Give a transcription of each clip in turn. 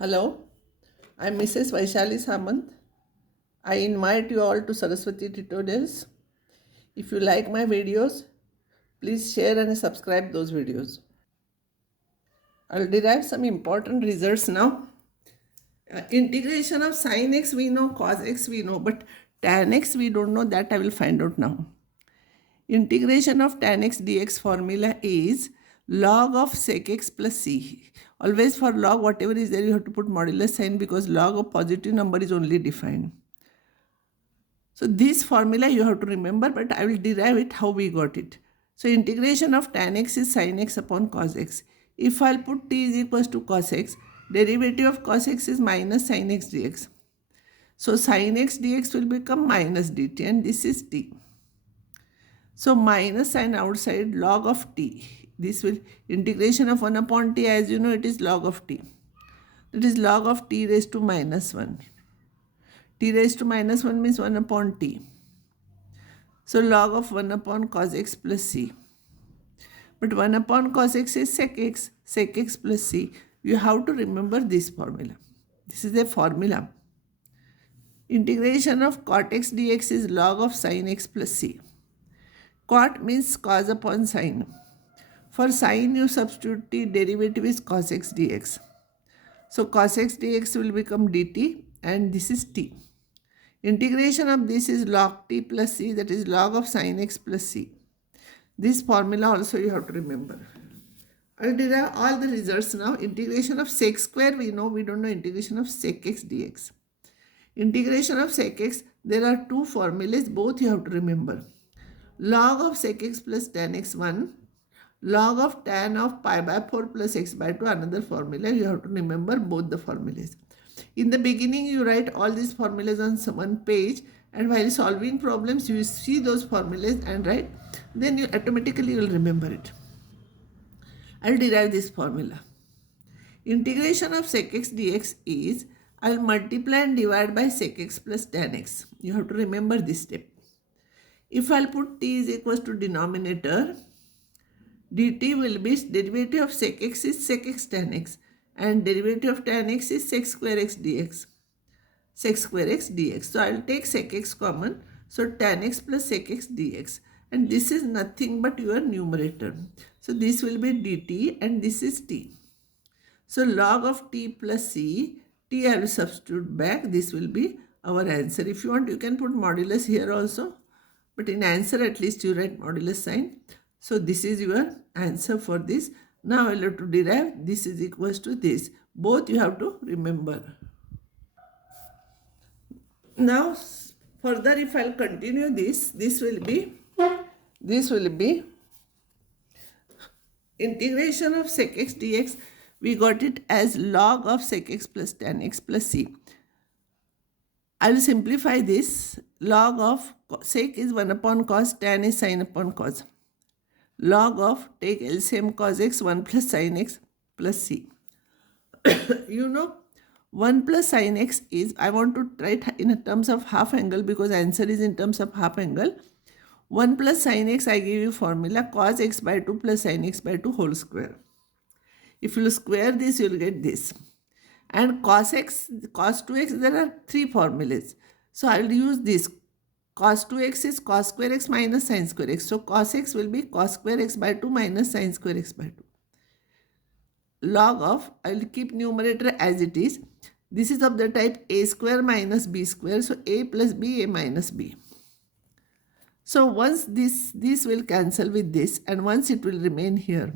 Hello, I'm Mrs. Vaishali Samant. I invite you all to Saraswati Tutorials. If you like my videos, please share and subscribe those videos. I'll derive some important results now. Integration of sin x we know, cos x we know, but tan x we don't know. That I will find out now. Integration of tan x dx formula is log of sec x plus c. Always for log, whatever is there, you have to put modulus sign because log of positive number is only defined. So this formula you have to remember, but I will derive it how we got it. So integration of tan x is sin x upon cos x. If I'll put t is equals to cos x, derivative of cos x is minus sin x dx. So sin x dx will become minus dt and this is t. So minus sign outside log of t. This will integration of 1 upon t, as you know it is log of t. That is log of t raised to minus 1. T raised to minus 1 means 1 upon t. So log of 1 upon cos x plus c. But 1 upon cos x is sec x plus c. You have to remember this formula. This is a formula. Integration of cot x dx is log of sin x plus c. Cot means cos upon sin. For sin you substitute t, derivative is cos x dx. So cos x dx will become dt and this is t. Integration of this is log t plus c, that is log of sin x plus c. This formula also you have to remember. I'll derive all the results now. Integration of sec square we know, we don't know integration of sec x dx. Integration of sec x, there are two formulas, both you have to remember. Log of sec x plus tan x 1, log of tan of pi by 4 plus x by 2, another formula. You have to remember both the formulas. In the beginning, you write all these formulas on one page, and while solving problems, you see those formulas and write. Then you automatically will remember it. I'll derive this formula. Integration of sec x dx is, I'll multiply and divide by sec x plus tan x. You have to remember this step. If I'll put t is equals to denominator, dt will be derivative of sec x is sec x tan x and derivative of tan x is sec square x dx. Sec square x dx. So I will take sec x common. So tan x plus sec x dx. And this is nothing but your numerator. So this will be dt and this is t. So log of t plus c, t I will substitute back. This will be our answer. If you want, you can put modulus here also. But in answer, at least you write modulus sign. So this is your answer for this. Now I will have to derive this is equals to this. Both you have to remember. Now further if I will continue this will be integration of sec x dx. We got it as log of sec x plus tan x plus c. I will simplify this. Log of sec is 1 upon cos, tan is sin upon cos. Log of, take LCM cos x, 1 plus sin x plus c. You know, 1 plus sin x is, I want to write in terms of half angle because answer is in terms of half angle. 1 plus sin x, I give you formula cos x by 2 plus sin x by 2 whole square. If you square this, you will get this. And cos x, cos 2x, there are three formulas. So I will use this. Cos 2x is cos square x minus sin square x. So cos x will be cos square x by 2 minus sin square x by 2. Log of, I will keep numerator as it is. This is of the type a square minus b square. So a plus b, a minus b. So once this will cancel with this and once it will remain here.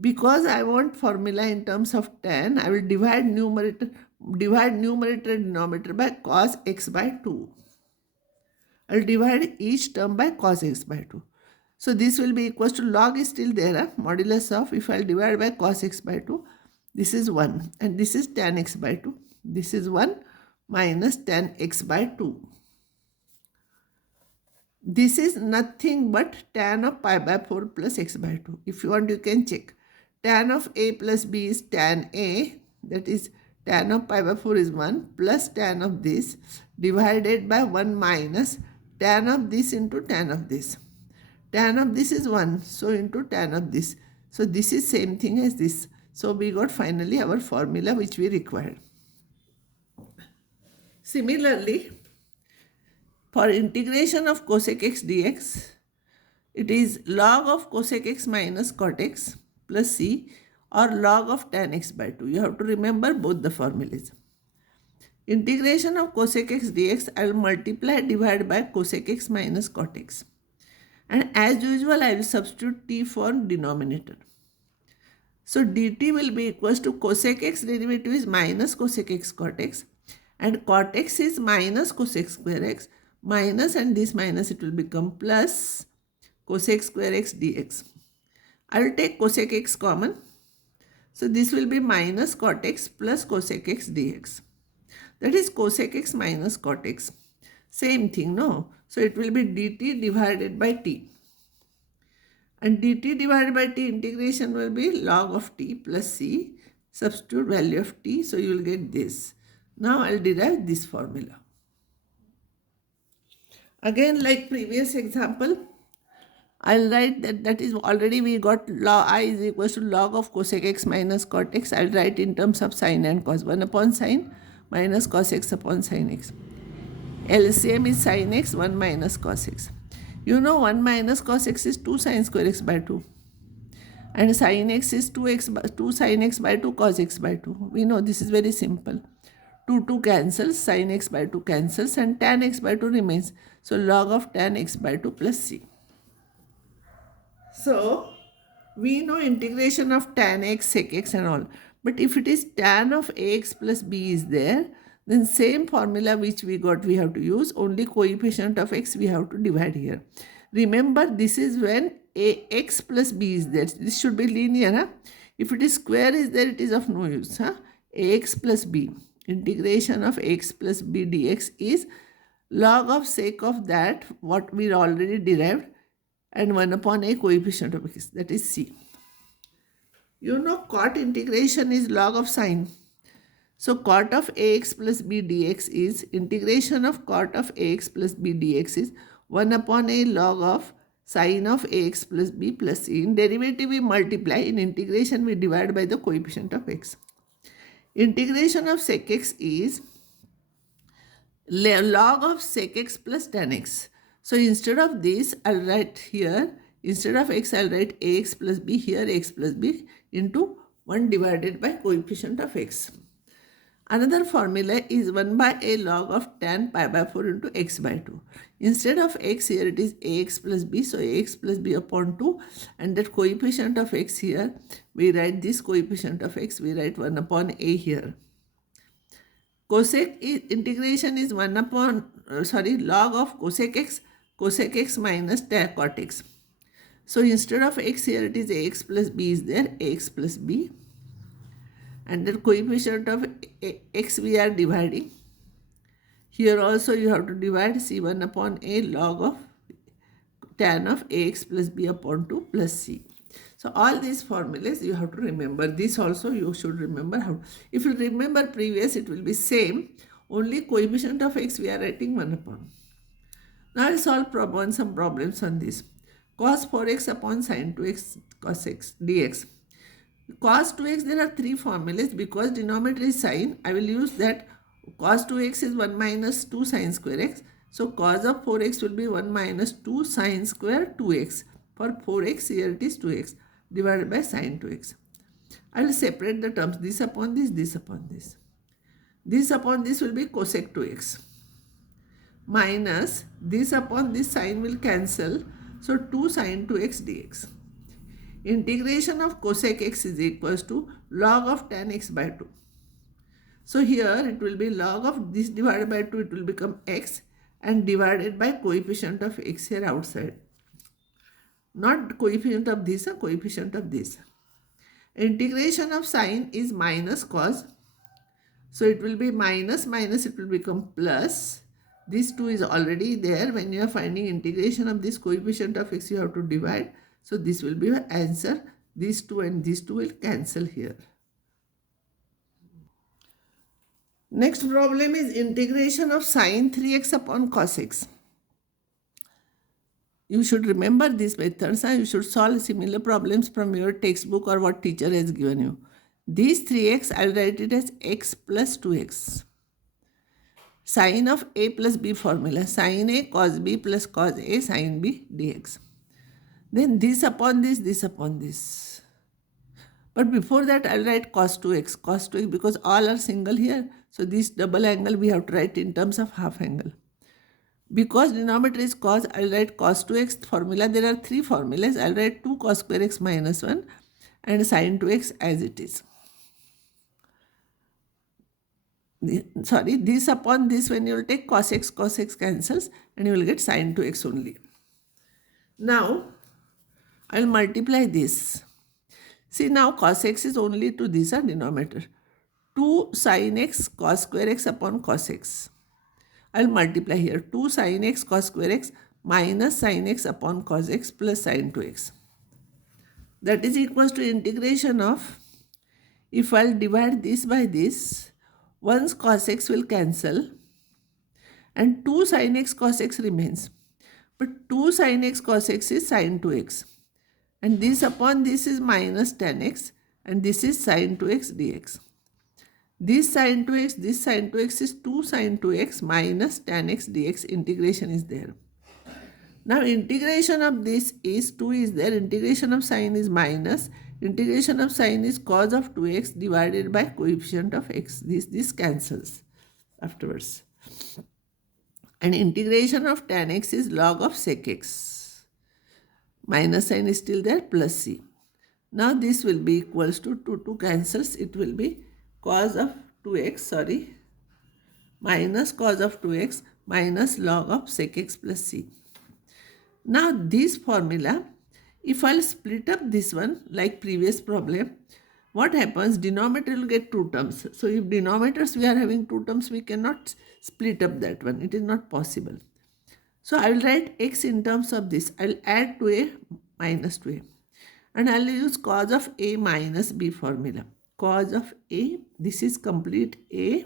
Because I want formula in terms of tan, I will divide numerator and denominator by cos x by 2. I will divide each term by cos x by 2. So this will be equals to log is still there. Modulus of, if I will divide by cos x by 2, this is 1 and this is tan x by 2. This is 1 minus tan x by 2. This is nothing but tan of pi by 4 plus x by 2. If you want, you can check. Tan of a plus b is tan a, that is tan of pi by 4 is 1 plus tan of this divided by 1 minus tan of this into tan of this. Tan of this is 1, so into tan of this. So this is same thing as this. So we got finally our formula which we required. Similarly, for integration of cosec x dx, it is log of cosec x minus cot x plus c or log of tan x by 2. You have to remember both the formulas. Integration of cosec x dx, I will multiply divide by cosec x minus cot x. And as usual, I will substitute t for denominator. So dt will be equals to cosec x derivative is minus cosec x cot x, and cot x is minus cosec square x, minus and this minus it will become plus cosec square x dx. I will take cosec x common. So this will be minus cot x plus cosec x dx. That is cosec x minus cot x. Same thing, no? So it will be dt divided by t. And dt divided by t integration will be log of t plus c. Substitute value of t. So you will get this. Now I will derive this formula. Again, like previous example, I'll write that is already we got log I is equals to log of cosec x minus cot x. I'll write in terms of sine and cos. 1 upon sine minus cos x upon sine x. LCM is sine x, 1 minus cos x. You know 1 minus cos x is 2 sine square x by 2. And sine x is 2 sine x by 2 cos x by 2. We know this is very simple. 2 cancels, sine x by 2 cancels, and tan x by 2 remains. So log of tan x by 2 plus c. So we know integration of tan x, sec x and all. But if it is tan of ax plus b is there, then same formula which we got we have to use, only coefficient of x we have to divide here. Remember, this is when ax plus b is there. This should be linear. Huh? If it is square is there, it is of no use. Huh? Ax plus b. Integration of x plus b dx is log of sec of that what we already derived and 1 upon a coefficient of x, that is c. You know cot integration is log of sine. So cot of ax plus b dx is integration of cot of ax plus b dx is 1 upon a log of sine of ax plus b plus c. In derivative we multiply, in integration we divide by the coefficient of x. Integration of sec x is log of sec x plus tan x. So instead of this, I'll write here, instead of x, I'll write ax plus b here, x plus b into 1 divided by coefficient of x. Another formula is 1 by a log of tan pi by 4 into x by 2. Instead of x here, it is ax plus b, so ax plus b upon 2, and that coefficient of x here, we write this coefficient of x, we write 1 upon a here. Cosec integration is 1 upon, log of cosec x minus tan cot x. So instead of x here, it is ax plus b is there, ax plus b. And the coefficient of x we are dividing. Here also you have to divide c1 upon a log of tan of ax plus b upon 2 plus c. So all these formulas you have to remember. This also you should remember how. If you remember previous, it will be same. Only coefficient of x we are writing 1 upon. Now I will solve some problems on this. Cos 4x upon sin 2x cos x dx. Cos 2x, there are 3 formulas. Because denominator is sine, I will use that. Cos 2x is 1 minus 2 sine square x. So cos of 4x will be 1 minus 2 sine square 2x. For 4x, here it is 2x divided by sine 2x. I will separate the terms, this upon this, this upon this. This upon this will be cosec 2x. Minus this upon this sine will cancel. So 2 sine 2x dx. Integration of cosec x is equals to log of tan x by 2. So here it will be log of this divided by 2, it will become x and divided by coefficient of x here outside. Not coefficient of this, coefficient of this. Integration of sine is minus cos. So it will be minus, it will become plus. This 2 is already there. When you are finding integration of this coefficient of x, you have to divide. So this will be your answer. These 2 and these 2 will cancel here. Next problem is integration of sine 3x upon cos x. You should remember these methods. You should solve similar problems from your textbook or what teacher has given you. These 3x, I'll write it as x plus 2x. Sine of a plus b formula. Sine a cos b plus cos a sine b dx. Then this upon this upon this. But before that, I'll write cos 2x. Cos 2x because all are single here. So this double angle we have to write in terms of half angle. Because denominator is cos, I'll write cos 2x formula. There are 3 formulas. I'll write 2 cos square x minus 1 and sin 2x as it is. Sorry, this upon this, when you will take cos x cancels and you will get sin 2x only. Now, I'll multiply this. See, now cos x is only to this denominator. 2 sin x cos square x upon cos x. I'll multiply here. 2 sin x cos square x minus sin x upon cos x plus sin 2x. That is equals to integration of, if I'll divide this by this, once cos x will cancel and 2 sin x cos x remains. But 2 sin x cos x is sin 2x. And this upon this is minus tan x and this is sin 2x dx. This sin 2x is 2 sin 2x minus tan x dx. Integration is there. Now integration of this is 2 is there. Integration of sin is minus. Integration of sin is cos of 2x divided by coefficient of x. This cancels afterwards. And integration of tan x is log of sec x. Minus sign is still there, plus c. Now this will be equals to 2 cancels. It will be cos of 2x, minus cos of 2x minus log of sec x plus c. Now this formula, if I'll split up this one like previous problem, what happens? Denominator will get 2 terms. So if denominators we are having 2 terms, we cannot split up that one. It is not possible. So I will write x in terms of this. I will add 2a minus 2a. And I will use cos of a minus b formula. Cos of a, this is complete a,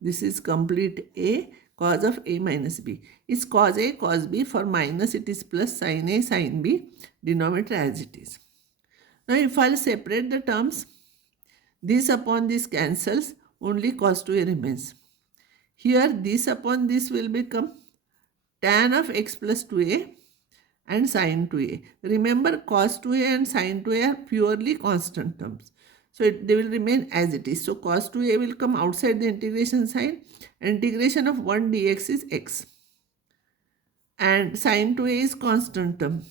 this is complete a, cos of a minus b. It's cos a, cos b. For minus it is plus sin a, sin b. Denominator as it is. Now if I will separate the terms, this upon this cancels, only cos 2a remains. Here this upon this will become tan of x plus 2a and sin 2a. Remember, cos 2a and sin 2a are purely constant terms. So they will remain as it is. So cos 2a will come outside the integration sign. Integration of 1 dx is x. And sin 2a is constant term.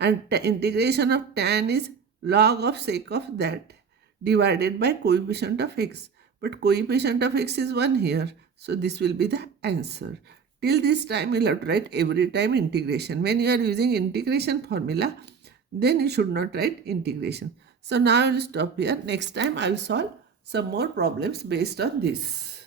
And integration of tan is log of sec of that divided by coefficient of x. But coefficient of x is 1 here. So this will be the answer. Till this time, you will have to write every time integration. When you are using integration formula, then you should not write integration. So now I will stop here. Next time I will solve some more problems based on this.